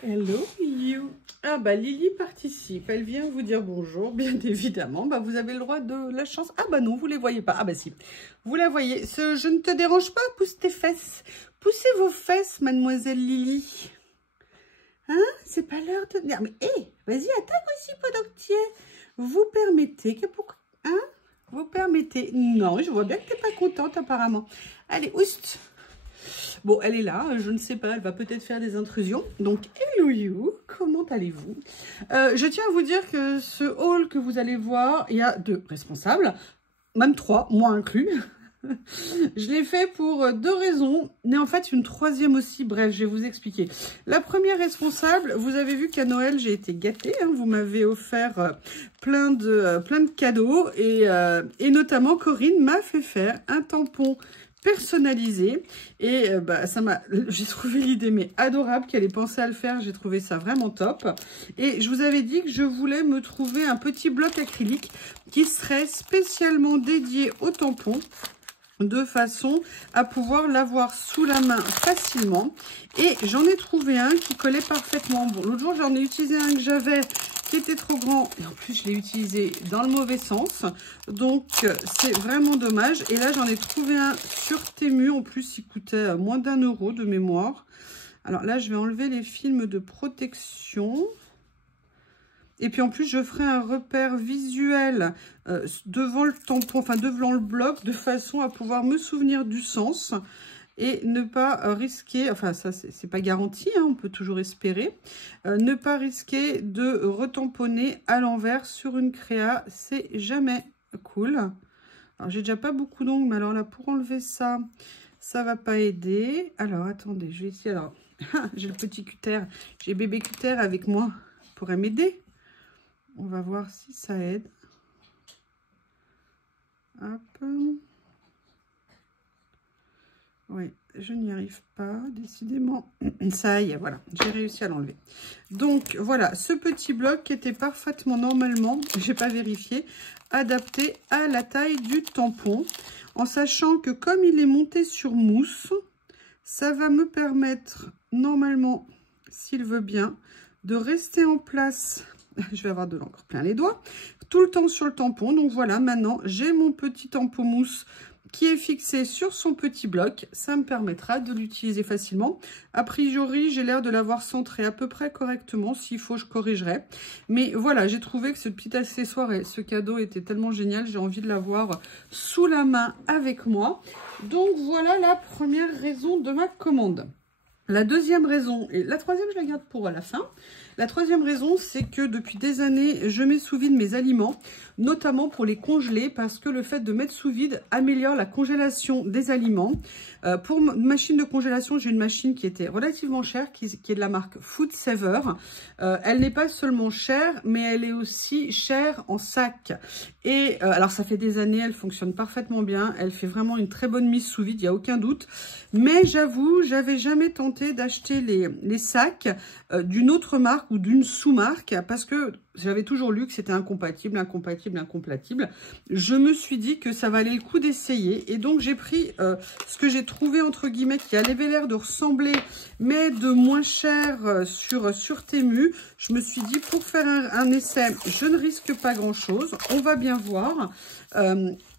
Hello you. Ah bah Lily participe, elle vient vous dire bonjour, bien évidemment. Bah vous avez le droit de la chance. Ah bah non, vous les voyez pas. Ah bah si, vous la voyez. Je ne te dérange pas, pousse tes fesses. Poussez vos fesses, mademoiselle Lily. Hein? C'est pas l'heure de... Mais hé, vas-y, attaque aussi, Podoctier. Vous permettez que pour... Hein? Vous permettez... Non, je vois bien que t'es pas contente apparemment. Allez, oust. Bon, elle est là, je ne sais pas, elle va peut-être faire des intrusions. Donc, hello you, comment allez-vous? Je tiens à vous dire que ce haul que vous allez voir, il y a 2 responsables, même 3, moi inclus. Je l'ai fait pour 2 raisons, mais en fait une 3e aussi. Bref, je vais vous expliquer. La première responsable, vous avez vu qu'à Noël j'ai été gâtée, hein, vous m'avez offert plein de cadeaux et notamment Corinne m'a fait faire un tampon personnalisé et bah ça m'a, j'ai trouvé l'idée mais adorable qu'elle ait pensé à le faire. J'ai trouvé ça vraiment top et je vous avais dit que je voulais me trouver un petit bloc acrylique qui serait spécialement dédié au tampon, de façon à pouvoir l'avoir sous la main facilement. Et j'en ai trouvé un qui collait parfaitement. Bon, l'autre jour, j'en ai utilisé un que j'avais qui était trop grand. Et en plus, je l'ai utilisé dans le mauvais sens. Donc, c'est vraiment dommage. Et là, j'en ai trouvé un sur Temu. En plus, il coûtait moins d'1 € de mémoire. Alors là, je vais enlever les films de protection. Et puis en plus, je ferai un repère visuel devant le tampon, enfin devant le bloc, de façon à pouvoir me souvenir du sens et ne pas risquer, enfin ça c'est pas garanti, hein, on peut toujours espérer, ne pas risquer de retamponner à l'envers sur une créa, c'est jamais cool. Alors j'ai déjà pas beaucoup d'ongles, mais alors là pour enlever ça, ça va pas aider. Alors attendez, je vais essayer, alors j'ai le petit cutter, j'ai bébé cutter avec moi, pourrait m'aider. On va voir si ça aide. Hop. Oui, je n'y arrive pas, décidément. Ça y est, voilà, j'ai réussi à l'enlever. Donc, voilà, ce petit bloc qui était parfaitement normalement, j'ai pas vérifié, adapté à la taille du tampon. En sachant que comme il est monté sur mousse, ça va me permettre, normalement, s'il veut bien, de rester en place... Je vais avoir de l'encre plein les doigts, tout le temps sur le tampon. Donc voilà, maintenant, j'ai mon petit tampon mousse qui est fixé sur son petit bloc. Ça me permettra de l'utiliser facilement. A priori, j'ai l'air de l'avoir centré à peu près correctement. S'il faut, je corrigerai. Mais voilà, j'ai trouvé que ce petit accessoire et ce cadeau était tellement génial. J'ai envie de l'avoir sous la main avec moi. Donc voilà la première raison de ma commande. La deuxième raison, et la troisième, je la garde pour la fin. La troisième raison, c'est que depuis des années, je mets sous vide mes aliments, notamment pour les congeler, parce que le fait de mettre sous vide améliore la congélation des aliments. Pour une machine de congélation, j'ai une machine qui était relativement chère, qui est de la marque Food Saver. Elle n'est pas seulement chère, mais elle est aussi chère en sac. Et alors, ça fait des années, elle fonctionne parfaitement bien. Elle fait vraiment une très bonne mise sous vide, il n'y a aucun doute. Mais j'avoue, j'avais jamais tenté d'acheter les sacs d'une autre marque ou d'une sous-marque parce que j'avais toujours lu que c'était incompatible. Je me suis dit que ça valait le coup d'essayer et donc j'ai pris ce que j'ai trouvé entre guillemets qui avait l'air de ressembler mais de moins cher sur Temu. Je me suis dit pour faire un essai, je ne risque pas grand chose, on va bien voir.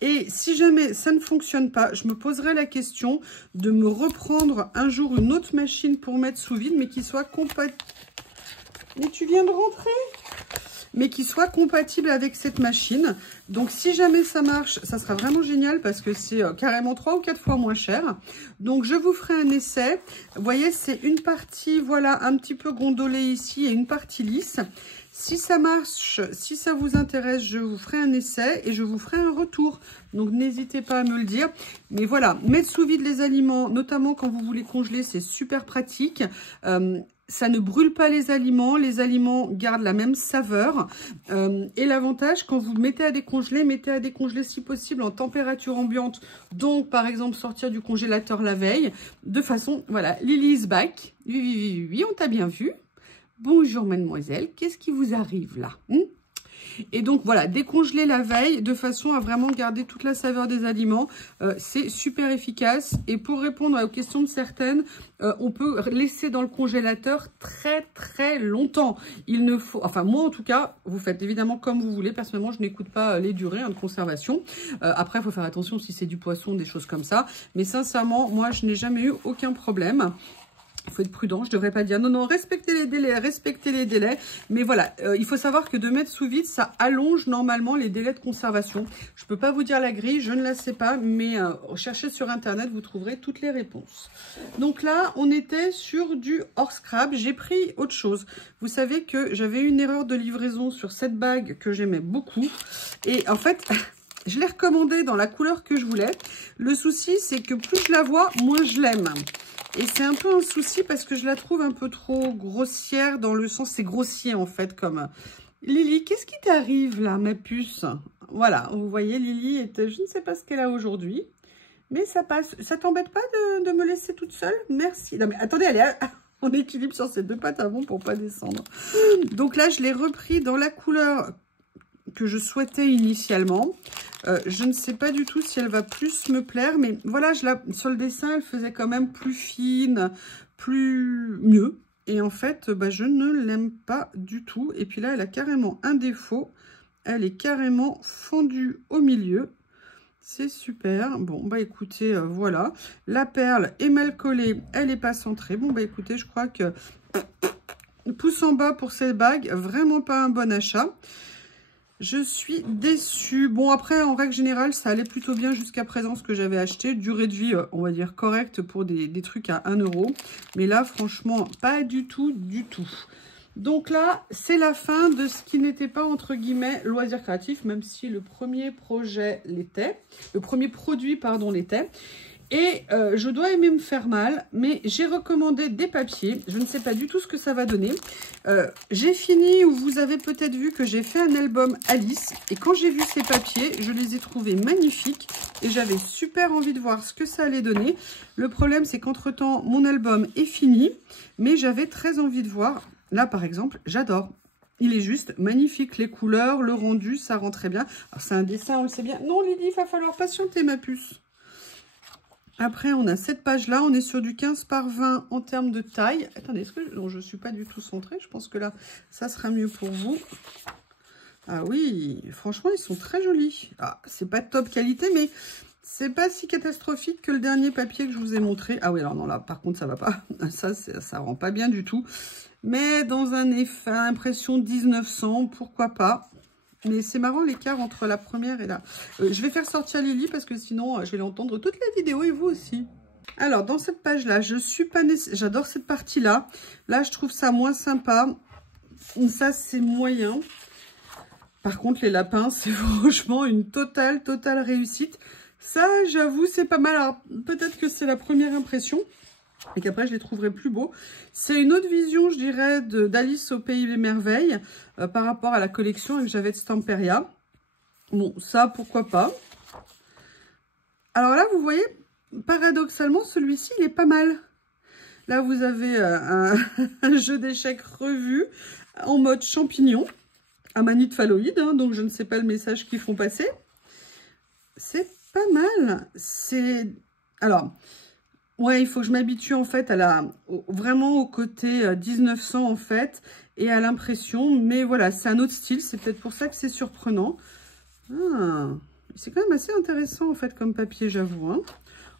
Et si jamais ça ne fonctionne pas, je me poserai la question de me reprendre un jour une autre machine pour mettre sous vide, mais qui soit compatible. Mais tu viens de rentrer? Mais qui soit compatible avec cette machine. Donc, si jamais ça marche, ça sera vraiment génial parce que c'est carrément 3 ou 4 fois moins cher. Donc, je vous ferai un essai. Vous voyez, c'est une partie, voilà, un petit peu gondolée ici et une partie lisse. Si ça marche, si ça vous intéresse, je vous ferai un essai et je vous ferai un retour. Donc, n'hésitez pas à me le dire. Mais voilà, mettre sous vide les aliments, notamment quand vous voulez congeler, c'est super pratique. Ça ne brûle pas les aliments gardent la même saveur. Et l'avantage, quand vous mettez à décongeler si possible en température ambiante. Donc, par exemple, sortir du congélateur la veille. De façon, voilà, Lily is back. Oui, on t'a bien vu. Bonjour mademoiselle, qu'est-ce qui vous arrive là? Et donc voilà, décongeler la veille de façon à vraiment garder toute la saveur des aliments, c'est super efficace. Et pour répondre aux questions de certaines, on peut laisser dans le congélateur très très longtemps. Il ne faut, enfin moi en tout cas, vous faites évidemment comme vous voulez. Personnellement, je n'écoute pas les durées de conservation. Après, il faut faire attention si c'est du poisson, des choses comme ça. Mais sincèrement, moi je n'ai jamais eu aucun problème. Il faut être prudent, je ne devrais pas dire non, non, respectez les délais. Mais voilà, il faut savoir que de mettre sous vide, ça allonge normalement les délais de conservation. Je ne peux pas vous dire la grille, je ne la sais pas, mais cherchez sur Internet, vous trouverez toutes les réponses. Donc là, on était sur du hors scrap. J'ai pris autre chose. Vous savez que j'avais eu une erreur de livraison sur cette bague que j'aimais beaucoup. Et en fait... je l'ai recommandée dans la couleur que je voulais. Le souci, c'est que plus je la vois, moins je l'aime. Et c'est un peu un souci parce que je la trouve un peu trop grossière dans le sens... c'est grossier en fait comme... Lily, qu'est-ce qui t'arrive là, ma puce? Voilà, vous voyez, Lily, je ne sais pas ce qu'elle a aujourd'hui. Mais ça passe. Ça t'embête pas de me laisser toute seule? Merci. Non mais attendez, elle est en équilibre sur ses deux pattes avant pour pas descendre. Donc là, je l'ai repris dans la couleur que je souhaitais initialement. Je ne sais pas du tout si elle va plus me plaire, mais voilà, sur le dessin, elle faisait quand même plus fine, mieux. Et en fait, je ne l'aime pas du tout. Et puis là, elle a carrément un défaut. Elle est carrément fendue au milieu. C'est super. Bon, écoutez, voilà. La perle est mal collée, elle n'est pas centrée. Bon, écoutez, je crois que pouce en bas pour cette bague, vraiment pas un bon achat. Je suis déçue. Bon, après, en règle générale, ça allait plutôt bien jusqu'à présent ce que j'avais acheté. Durée de vie, on va dire, correcte pour des trucs à 1 €. Mais là, franchement, pas du tout, du tout. Donc là, c'est la fin de ce qui n'était pas, entre guillemets, loisir créatif, même si le premier projet l'était. Le premier produit, pardon, l'était. Et je dois aimer me faire mal, mais j'ai recommandé des papiers. Je ne sais pas du tout ce que ça va donner. J'ai fini, ou vous avez peut-être vu que j'ai fait un album Alice. Et quand j'ai vu ces papiers, je les ai trouvés magnifiques. Et j'avais super envie de voir ce que ça allait donner. Le problème, c'est qu'entre-temps, mon album est fini. Mais j'avais très envie de voir. Là, par exemple, j'adore. Il est juste magnifique. Les couleurs, le rendu, ça rend très bien. Alors, c'est un dessin, on le sait bien. Non, Lydie, il va falloir patienter, ma puce. Après, on a cette page-là. On est sur du 15 par 20 en termes de taille. Attendez, est-ce que... Non, je ne suis pas du tout centrée. Je pense que là, ça sera mieux pour vous. Ah oui, franchement, ils sont très jolis. Ah, c'est pas de top qualité, mais c'est pas si catastrophique que le dernier papier que je vous ai montré. Ah oui, alors non, là, par contre, ça va pas. Ça rend pas bien du tout. Mais dans un effet, impression 1900, pourquoi pas. Mais c'est marrant l'écart entre la première et la... je vais faire sortir Lily parce que sinon, je vais l'entendre toute la vidéo et vous aussi. Alors, dans cette page-là, je suis pas... J'adore cette partie-là. Là, je trouve ça moins sympa. Ça, c'est moyen. Par contre, les lapins, c'est franchement une totale réussite. Ça, j'avoue, c'est pas mal. Alors, peut-être que c'est la première impression et qu'après, je les trouverai plus beaux. C'est une autre vision, je dirais, d'Alice au Pays des Merveilles par rapport à la collection que j'avais de Stamperia. Bon, ça, pourquoi pas. Alors là, vous voyez, paradoxalement, celui-ci, il est pas mal. Là, vous avez un jeu d'échecs revu en mode champignon. Amanite phalloïde, hein, donc je ne sais pas le message qu'ils font passer. C'est pas mal. C'est... Alors, ouais, il faut que je m'habitue en fait vraiment au côté 1900 en fait, et à l'impression. Mais voilà, c'est un autre style. C'est peut-être pour ça que c'est surprenant. Ah, c'est quand même assez intéressant en fait comme papier, j'avoue. Hein.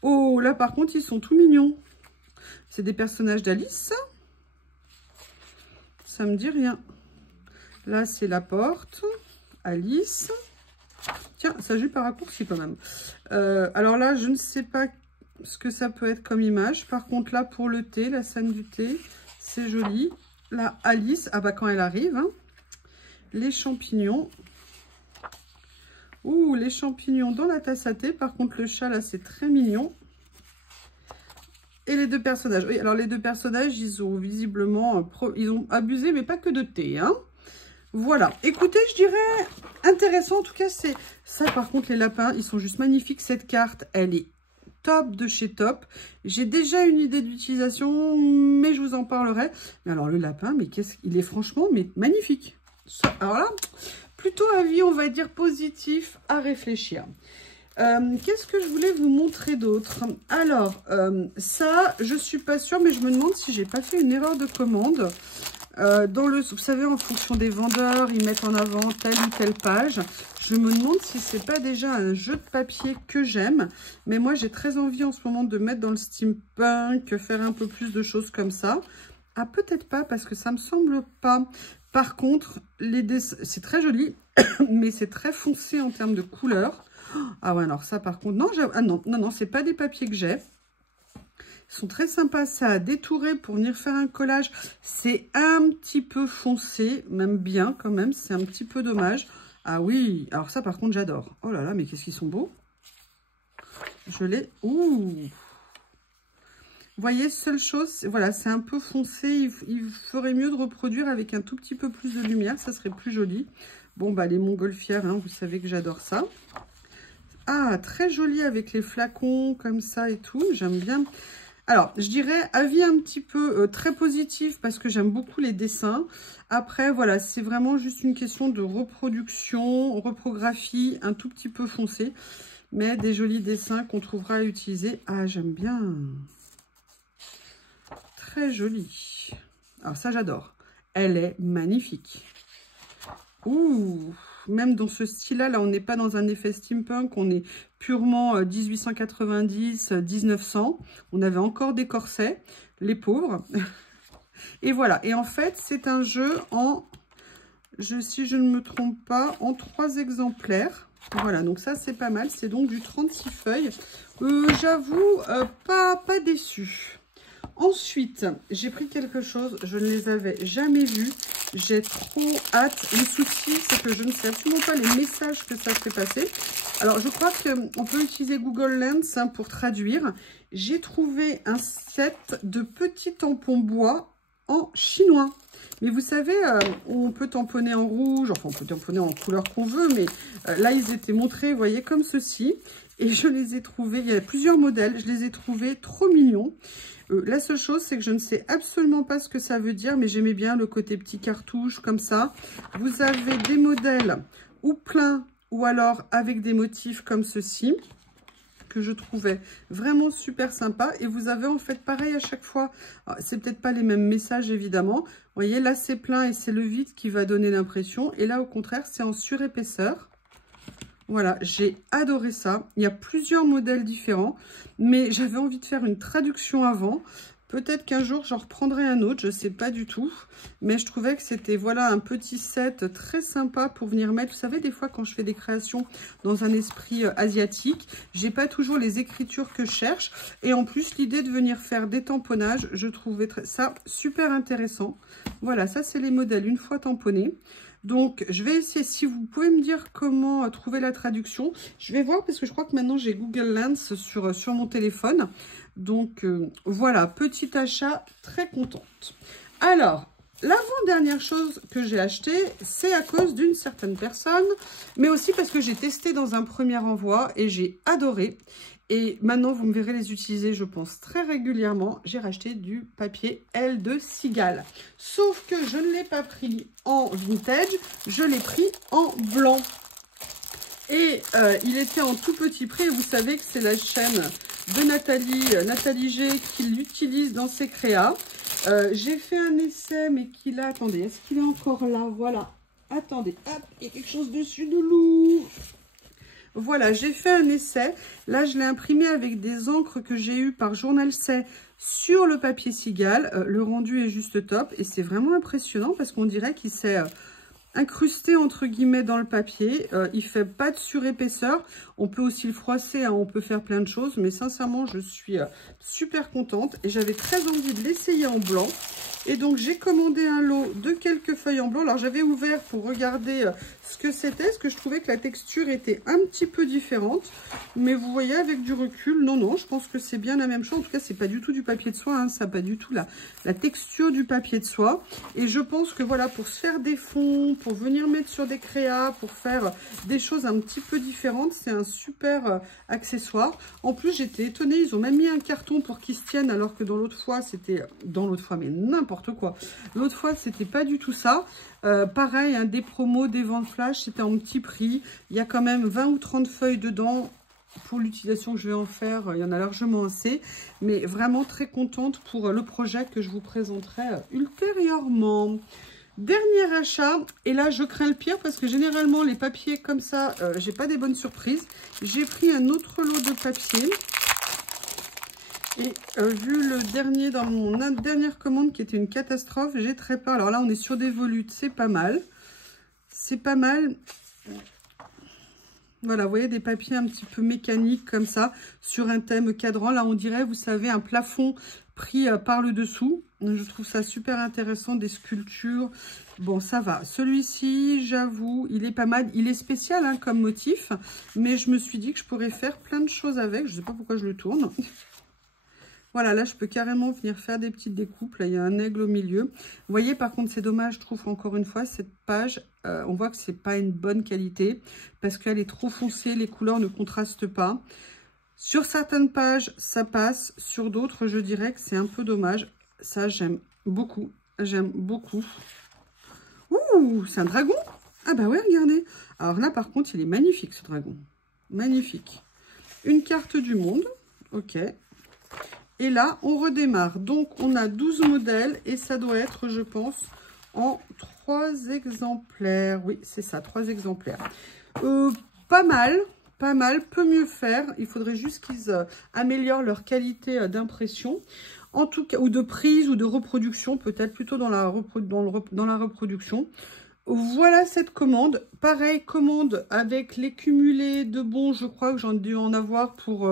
Oh, là par contre, ils sont tout mignons. C'est des personnages d'Alice. Ça me dit rien. Là, c'est la porte. Alice. Tiens, ça joue par raccourci quand même. Alors là, je ne sais pas ce que ça peut être comme image. Par contre, là, pour le thé, la scène du thé, c'est joli. Là, Alice, ah bah quand elle arrive. Hein. Les champignons. Ouh, les champignons dans la tasse à thé. Par contre, le chat, là, c'est très mignon. Et les deux personnages. Oui, alors les deux personnages, ils ont visiblement... ils ont abusé, mais pas que de thé, hein. Voilà, écoutez, je dirais intéressant, en tout cas, c'est ça. Par contre, les lapins, ils sont juste magnifiques. Cette carte, elle est top de chez top. J'ai déjà une idée d'utilisation, mais je vous en parlerai. Mais alors, le lapin, mais il est franchement magnifique. Ça, alors là, plutôt avis, on va dire, positif à réfléchir. Qu'est-ce que je voulais vous montrer d'autre? Alors, ça, je suis pas sûre, mais je me demande si j'ai pas fait une erreur de commande. Vous savez, en fonction des vendeurs, ils mettent en avant telle ou telle page. Je me demande si c'est pas déjà un jeu de papier que j'aime. Mais moi, j'ai très envie en ce moment de mettre dans le steampunk, faire un peu plus de choses comme ça. Ah, peut-être pas, parce que ça me semble pas. Par contre, les dessins, c'est très joli, mais c'est très foncé en termes de couleur. Ah ouais, alors ça, par contre, non, non, c'est pas des papiers que j'ai. Ils sont très sympas, ça à détourer pour venir faire un collage. C'est un petit peu foncé, même bien quand même, c'est un petit peu dommage. Ah oui, alors ça par contre j'adore. Oh là là, mais qu'est-ce qu'ils sont beaux. Je l'ai... Ouh. Vous voyez, seule chose, voilà, c'est un peu foncé. Il ferait mieux de reproduire avec un tout petit peu plus de lumière, ça serait plus joli. Bon, bah les montgolfières, hein, vous savez que j'adore ça. Ah, très joli avec les flacons comme ça et tout, j'aime bien... Alors, je dirais avis un petit peu très positif parce que j'aime beaucoup les dessins. Après, voilà, c'est vraiment juste une question de reproduction, reprographie, un tout petit peu foncé. Mais des jolis dessins qu'on trouvera à utiliser. Ah, j'aime bien. Très joli. Alors ça, j'adore. Elle est magnifique. Ouh, même dans ce style-là, là, on n'est pas dans un effet steampunk, on est purement 1890, 1900. On avait encore des corsets, les pauvres. Et voilà, et en fait, c'est un jeu en, si je ne me trompe pas, en 3 exemplaires. Voilà, donc ça, c'est pas mal. C'est donc du 36 feuilles. J'avoue, pas déçu. Ensuite, j'ai pris quelque chose, je ne les avais jamais vus. J'ai trop hâte. Le souci, c'est que je ne sais absolument pas les messages que ça fait passer. Alors, je crois qu'on peut utiliser Google Lens hein, pour traduire. J'ai trouvé un set de petits tampons bois en chinois. Mais vous savez, on peut tamponner en rouge, enfin on peut tamponner en couleur qu'on veut, mais là, ils étaient montrés, vous voyez, comme ceci. Et je les ai trouvés, il y a plusieurs modèles, je les ai trouvés trop mignons. La seule chose, c'est que je ne sais absolument pas ce que ça veut dire, mais j'aimais bien le côté petit cartouche comme ça. Vous avez des modèles ou pleins ou alors avec des motifs comme ceci, que je trouvais vraiment super sympa. Et vous avez en fait pareil à chaque fois. C'est peut-être pas les mêmes messages évidemment. Vous voyez, là c'est plein et c'est le vide qui va donner l'impression. Et là au contraire, c'est en surépaisseur. Voilà, j'ai adoré ça. Il y a plusieurs modèles différents, mais j'avais envie de faire une traduction avant. Peut-être qu'un jour, j'en reprendrai un autre, je ne sais pas du tout. Mais je trouvais que c'était voilà un petit set très sympa pour venir mettre. Vous savez, des fois, quand je fais des créations dans un esprit asiatique, j'ai pas toujours les écritures que je cherche. Et en plus, l'idée de venir faire des tamponnages, je trouvais ça super intéressant. Voilà, ça, c'est les modèles une fois tamponnés. Donc, je vais essayer, si vous pouvez me dire comment trouver la traduction. Je vais voir parce que je crois que maintenant, j'ai Google Lens sur mon téléphone. Donc, voilà, petit achat, très contente. Alors, l'avant-dernière chose que j'ai acheté, c'est à cause d'une certaine personne, mais aussi parce que j'ai testé dans un premier envoi et j'ai adoré. Et maintenant, vous me verrez les utiliser, je pense, très régulièrement. J'ai racheté du papier L de Cigale. Sauf que je ne l'ai pas pris en vintage, je l'ai pris en blanc. Et il était en tout petit prix. Et vous savez que c'est la chaîne de Nathalie G qui l'utilise dans ses créas. J'ai fait un essai, mais qu'il a... Attendez, est-ce qu'il est encore là? Voilà. Attendez, hop, il y a quelque chose dessus de lourd. Voilà, j'ai fait un essai. Là, je l'ai imprimé avec des encres que j'ai eues par Journal C sur le papier Cigale. Le rendu est juste top et c'est vraiment impressionnant parce qu'on dirait qu'il s'est incrusté entre guillemets dans le papier. Il fait pas de surépaisseur. On peut aussi le froisser, hein, on peut faire plein de choses. Mais sincèrement, je suis super contente et j'avais très envie de l'essayer en blanc. Et donc, j'ai commandé un lot de quelques feuilles en blanc. Alors, j'avais ouvert pour regarder ce que c'était, parce que je trouvais que la texture était un petit peu différente. Mais vous voyez, avec du recul, non, je pense que c'est bien la même chose. En tout cas, c'est pas du tout du papier de soie, hein, ça n'a pas du tout la texture du papier de soie. Et je pense que, voilà, pour se faire des fonds, pour venir mettre sur des créas, pour faire des choses un petit peu différentes, c'est un super accessoire. En plus, j'étais étonnée, ils ont même mis un carton pour qu'il se tienne, alors que dans l'autre fois, c'était... Dans l'autre fois, mais n'importe n'importe quoi. L'autre fois, c'était pas du tout ça. Pareil, hein, des promos, des ventes flash, c'était en petit prix. Il y a quand même 20 ou 30 feuilles dedans. Pour l'utilisation que je vais en faire, il y en a largement assez. Mais vraiment très contente pour le projet que je vous présenterai ultérieurement. Dernier achat, et là je crains le pire parce que généralement les papiers comme ça, j'ai pas des bonnes surprises. J'ai pris un autre lot de papier. Et vu le dernier dans mon dernière commande qui était une catastrophe, j'ai très peur. Alors là on est sur des volutes, c'est pas mal. C'est pas mal. Voilà, vous voyez des papiers un petit peu mécaniques comme ça, sur un thème cadran. Là, on dirait, vous savez, un plafond pris par le dessous. Je trouve ça super intéressant, des sculptures. Bon, ça va. Celui-ci, j'avoue, il est pas mal. Il est spécial hein, comme motif, mais je me suis dit que je pourrais faire plein de choses avec. Je ne sais pas pourquoi je le tourne. Voilà, là, je peux carrément venir faire des petites découpes. Là, il y a un aigle au milieu. Vous voyez, par contre, c'est dommage, je trouve, encore une fois, cette page, on voit que c'est pas une bonne qualité parce qu'elle est trop foncée, les couleurs ne contrastent pas. Sur certaines pages, ça passe. Sur d'autres, je dirais que c'est un peu dommage. Ça, j'aime beaucoup. J'aime beaucoup. Ouh, c'est un dragon? Ah bah ouais, regardez. Alors là, par contre, il est magnifique, ce dragon. Magnifique. Une carte du monde. Ok. Et là, on redémarre. Donc, on a 12 modèles et ça doit être, je pense, en 3 exemplaires. Oui, c'est ça, 3 exemplaires. Pas mal, peut mieux faire. Il faudrait juste qu'ils améliorent leur qualité d'impression. En tout cas, ou de prise ou de reproduction, peut-être plutôt dans la reproduction. Voilà cette commande. Pareil, commande avec les cumulés de bons. Je crois que j'en ai dû en avoir pour...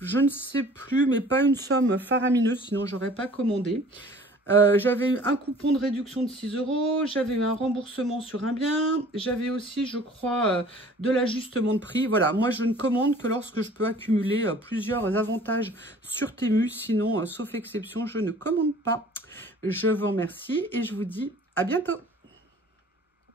je ne sais plus, mais pas une somme faramineuse, sinon j'aurais pas commandé. J'avais eu un coupon de réduction de 6 €, j'avais eu un remboursement sur un bien, j'avais aussi, je crois, de l'ajustement de prix. Voilà, moi je ne commande que lorsque je peux accumuler plusieurs avantages sur Temu, sinon, sauf exception, je ne commande pas. Je vous remercie et je vous dis à bientôt.